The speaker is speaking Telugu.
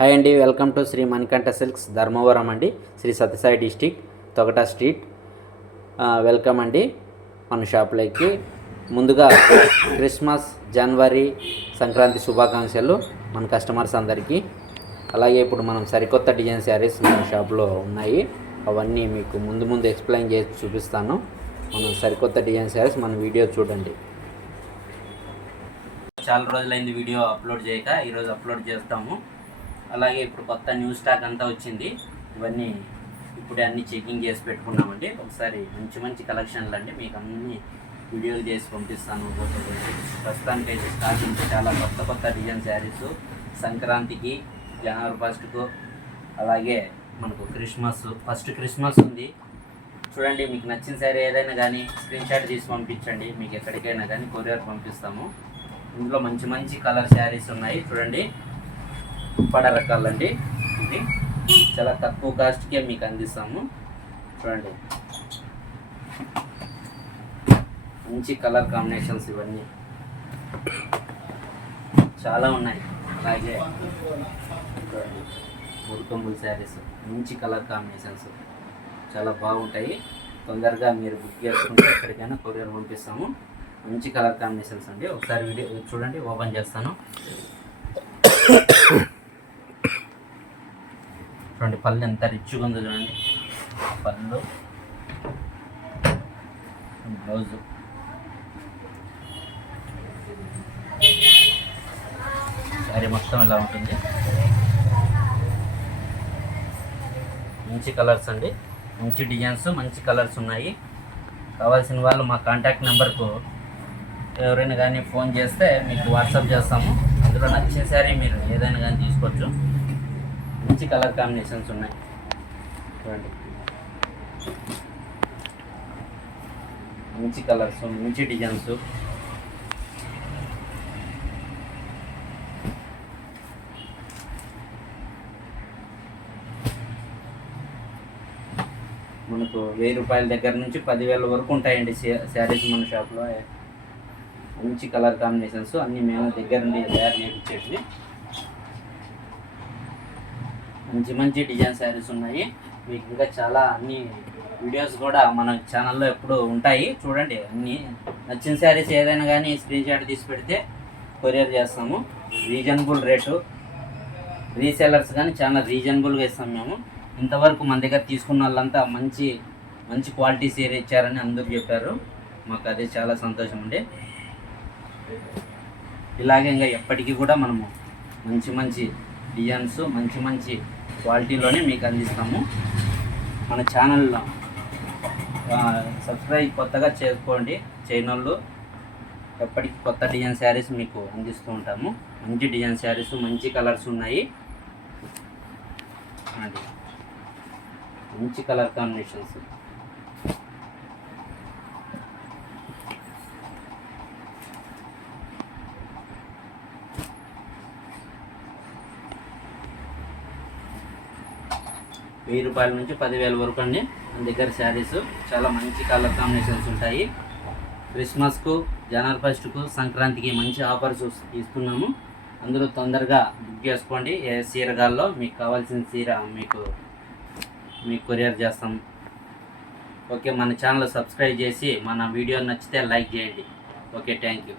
హాయ్ అండి, welcome to Sri Manikanta silks Dharmavaram అండి, Sri Sathyasai district, Togata street. Welcome అండి మన షాప్లోకి. ముందుగా క్రిస్మస్, జనవరి, సంక్రాంతి శుభాకాంక్షలు మన కస్టమర్స్ అందరికీ. అలాగే ఇప్పుడు మనం సరికొత్త డిజైన్ శారీస్ మన షాప్లో ఉన్నాయి. అవన్నీ మీకు ముందు ఎక్స్ప్లెయిన్ చేసి చూపిస్తాను. మనం సరికొత్త డిజైన్ శారీస్ మన వీడియో చూడండి. చాలా రోజులైంది వీడియో అప్లోడ్ చేయక, ఈరోజు అప్లోడ్ చేస్తాము. అలాగే ఇప్పుడు కొత్త న్యూ స్టాక్ అంతా వచ్చింది. ఇవన్నీ ఇప్పుడే అన్నీ చెకింగ్ చేసి పెట్టుకున్నామండి. ఒకసారి మంచి కలెక్షన్లు అండి, మీకు అన్ని వీడియోలు చేసి పంపిస్తాను. ప్రస్తుతానికి అయితే స్టాక్ నుంచి చాలా కొత్త డిజైన్ శారీస్ సంక్రాంతికి, జనవరి 1కు, అలాగే మనకు ఫస్ట్ క్రిస్మస్ ఉంది. చూడండి, మీకు నచ్చిన శారీ ఏదైనా కానీ స్క్రీన్ షాట్ తీసి పంపించండి. మీకు ఎక్కడికైనా కానీ కొరియర్ పంపిస్తాము. ఇందులో మంచి కలర్ శారీస్ ఉన్నాయి. చూడండి, ఉప్పాడ రకాలండి. ఇది చాలా తక్కువ కాస్ట్కే మీకు అందిస్తాము. చూడండి, మంచి కలర్ కాంబినేషన్స్ ఇవన్నీ చాలా ఉన్నాయి. అలాగే చూడండి, మురుకొంబుల్ శారీస్, మంచి కలర్ కాంబినేషన్స్ చాలా బాగుంటాయి. తొందరగా మీరు బుక్ చేసుకుంటే ఎక్కడికైనా కొరియర్ పంపిస్తాము. మంచి కలర్ కాంబినేషన్స్ అండి. ఒకసారి వీడియో చూడండి, ఓపెన్ చేస్తాను. చూడండి, పళ్ళు ఎంత రిచ్గా ఉందో చూడండి. పళ్ళు, బ్లౌజు, శారీ మొత్తం ఇలా ఉంటుంది. మంచి కలర్స్ అండి, మంచి డిజైన్స్, మంచి కలర్స్ ఉన్నాయి. కావాల్సిన వాళ్ళు మా కాంటాక్ట్ నెంబర్కు ఎవరైనా కానీ ఫోన్ చేస్తే మీకు వాట్సాప్ చేస్తాము. అందులో నచ్చిన శారీ మీరు ఏదైనా కానీ తీసుకోవచ్చు. మంచి కలర్ కాంబినేషన్స్ ఉన్నాయి. చూడండి, మంచి కలర్స్, మంచి డిజైన్స్. మనకు 1000 రూపాయల దగ్గర నుంచి 10,000 వరకు ఉంటాయండి శారీస్ మన షాప్లో. మంచి కలర్ కాంబినేషన్స్ అన్నీ మేము దగ్గర నుండి తయారు చేయించేవి. మంచి డిజైన్ శారీస్ ఉన్నాయి. మీకు ఇంకా చాలా అన్ని వీడియోస్ కూడా మన ఛానల్లో ఎప్పుడు ఉంటాయి. చూడండి, అన్నీ నచ్చిన శారీస్ ఏదైనా కానీ స్క్రీన్ షాట్ తీసి పెడితే కొరియర్ చేస్తాము. రీజనబుల్ రేటు, రీసెలర్స్ కానీ చాలా రీజనబుల్గా ఇస్తాం మేము. ఇంతవరకు మన దగ్గర తీసుకున్న వాళ్ళంతా మంచి క్వాలిటీ సీర ఇచ్చారని అందరూ చెప్పారు. మాకు అదే చాలా సంతోషం అండి. ఇలాగే ఇంకా ఎప్పటికీ కూడా మనము మంచి డిజైన్స్, మంచి క్వాలిటీలోనే మీకు అందిస్తాము. మన ఛానల్లో సబ్స్క్రైబ్ కొత్తగా చేసుకోండి. చేయనోళ్ళు ఎప్పటికీ కొత్త డిజైన్ శారీస్ మీకు అందిస్తూ ఉంటాము. మంచి డిజైన్ శారీస్, మంచి కలర్స్ ఉన్నాయి. మంచి కలర్ కాంబినేషన్స్. ₹1000 నుంచి 10,000 వరకు అండి మన దగ్గర శారీస్. చాలా మంచి కలర్ కాంబినేషన్స్ ఉంటాయి. క్రిస్మస్కు, జనవరి 1కు, సంక్రాంతికి మంచి ఆఫర్స్ ఇస్తున్నాము. అందులో తొందరగా బుక్ చేసుకోండి. ఏ చీరగాల్లో మీకు కావాల్సిన చీర మీకు కొరియర్ చేస్తాం. ఓకే, మన ఛానల్ సబ్స్క్రైబ్ చేసి మన వీడియో నచ్చితే లైక్ చేయండి. Okay, thank you.